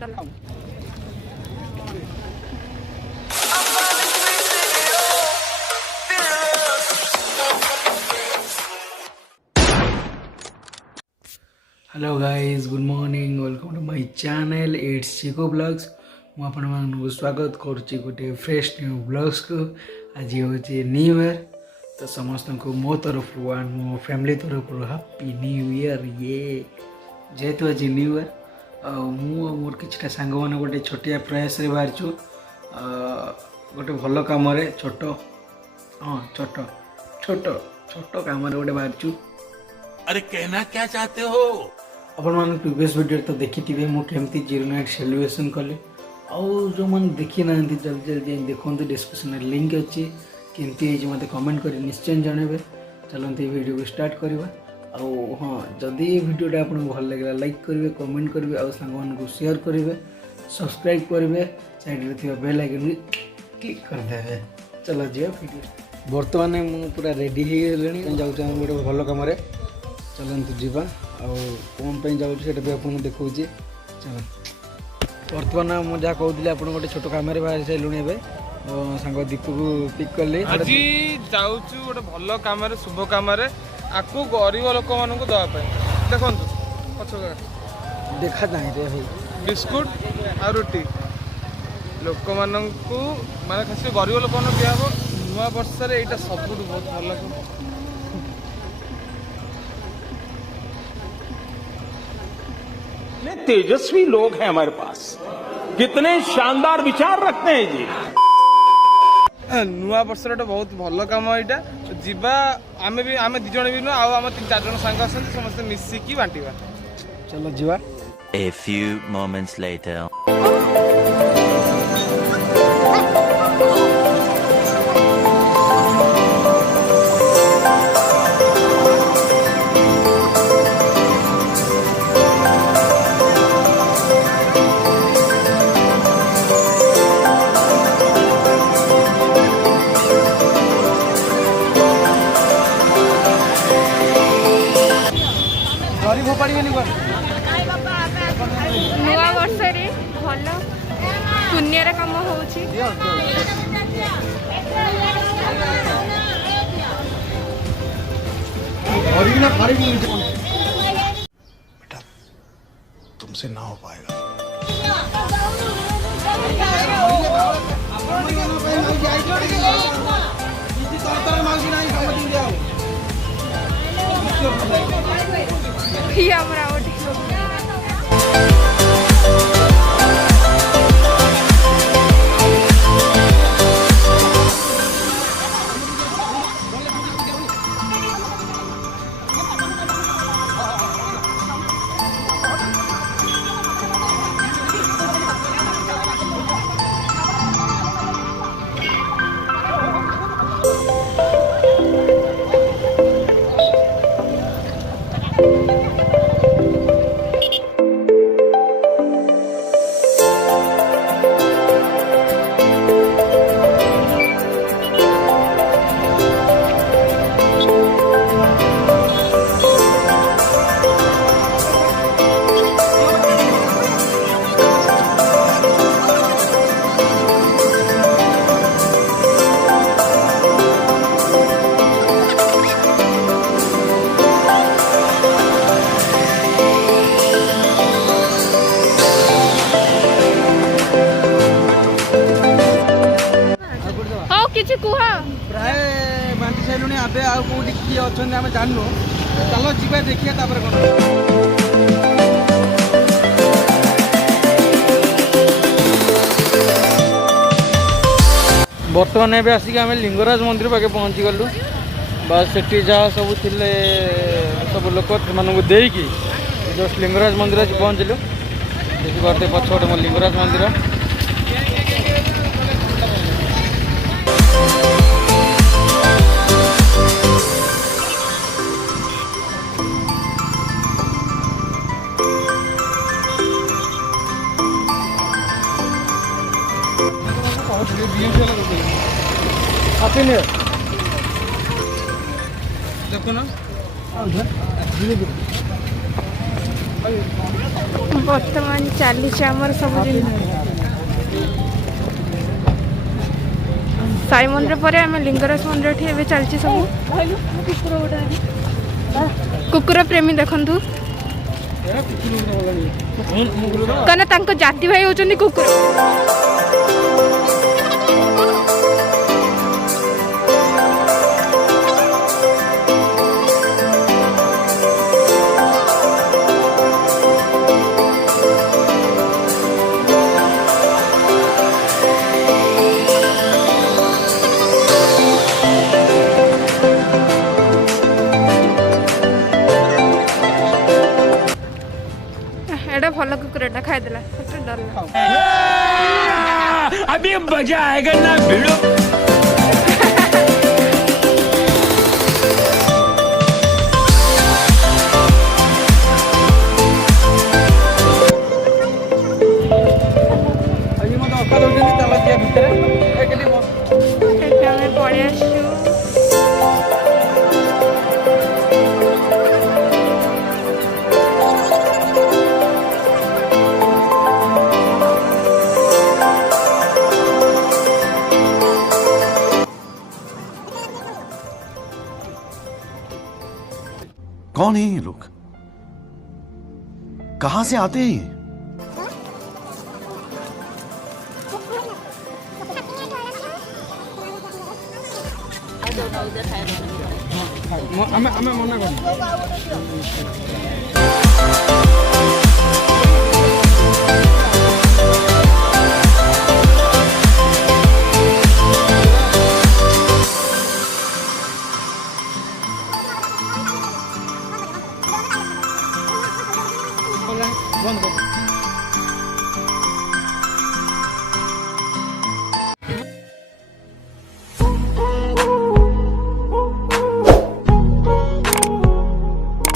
डालो। Hello guys good morning welcome to my channel it's Chiko blogs मु आपण मानक स्वागत करुच्ची गोटे फ्रेश न्यू ब्लॉग्स को आज हूँ न्यू ईयर तो समस्त को मो तरफ एंड मो फैमिली तरफ हैप्पी न्यू ईयर ये जेहेतु आज न्यू ईयर मोर किछटा सांग मैंने गोटे छोटिया प्रयास बाहर छु गोटे भल कम छोट हाँ छोट छोट छोट कम गोटे बाहर छु। अरे कहना क्या चाहते हो? अपन मान प्रीवियस वीडियो तो देखी थे मुझे जीरो नाइट सेलिब्रेशन कले आउ जो मैंने देखी ना जल्दी जल्दी देखो डिस्क्रिप्शन लिंक अच्छी केमती मत कमेंट कर निश्चय जनइबे। चलते वीडियो को स्टार्ट करवा आउ हाँ जदि वीडियोटा आपको भल लगे लाइक करेंगे कमेंट करेंगे आउ सांग को शेयर करेंगे सब्सक्राइब करेंगे साइड में बेल आइकन भी क्लिक करदे। चलो जी वीडियो बर्तमान मुझे पूरा रेडी हो जाऊँ गोटे भल कम चलते जीवा कौन जाऊँगी भी आपको देखा चल बर्तमान मुझे जहाँ कहूँ आप गोटे छोट कम बाहर सारूँ ए सांग दीपू को पिक कली आज जाऊँ गोटे भल कम शुभ कम आपको गरीब लोक मान दवाई देखो पछ देखा नहीं रे भाई बिस्कुट आ रोटी लोक मानू माने खास गरीब लोक दिया नुआ वर्ष यहाँ सब बहुत भल तेजस्वी लोग हैं हमारे पास, कितने शानदार विचार रखते हैं जी। नुआ वर्ष बहुत भल कम यहाँ जीवा आम भी आम दिज भी नुह आम 3-4 जन सांग आसती समस्त मिसिकी बांटा चलो जीवा। A few moments later. नुआ वर्ष भल पुण्यर कम होउछि बेटा तुमसे ना हो पाएगा। ये हमरा ओटी किसी कुह प्राय बांटी सारूँ आबे आउटी किए अच्छा आम जानू चलो जी देखिए कौन बर्तमान एवं आसिक आम लिंगराज मंदिर पाखे पहुँची गलु बस से जहाँ सब थे सब लोक देकी जस्ट लिंगराज मंदिर पहुँचलु देखिए पछपटे मो लिंगराज मंदिर देखो ना ବର୍ତ୍ତମାନ ଚାଲିଛି ଆମର ସବୁ ଜିନିଷ। ସାଇ ମନ୍ଦିର ପରେ ଆମେ ଲିଙ୍ଗରାଜ ମନ୍ଦିରଠି ଏବେ ଚାଲିଛି ସବୁ। କୁକୁର ପ୍ରେମୀ ଦେଖନ୍ତୁ, କାରଣ ତାଙ୍କ ଜାତି ଭାଇ ହଉଛନ୍ତି କୁକୁର। एटा भल कुकुरटा खाईदेला डर अभी मजा आएगा ना भिड़ो। पड़े आसु कौन है ये लोग? कहां से आते हैं ये? ଆମେ ମନା କରୁଛୁ। बंद कर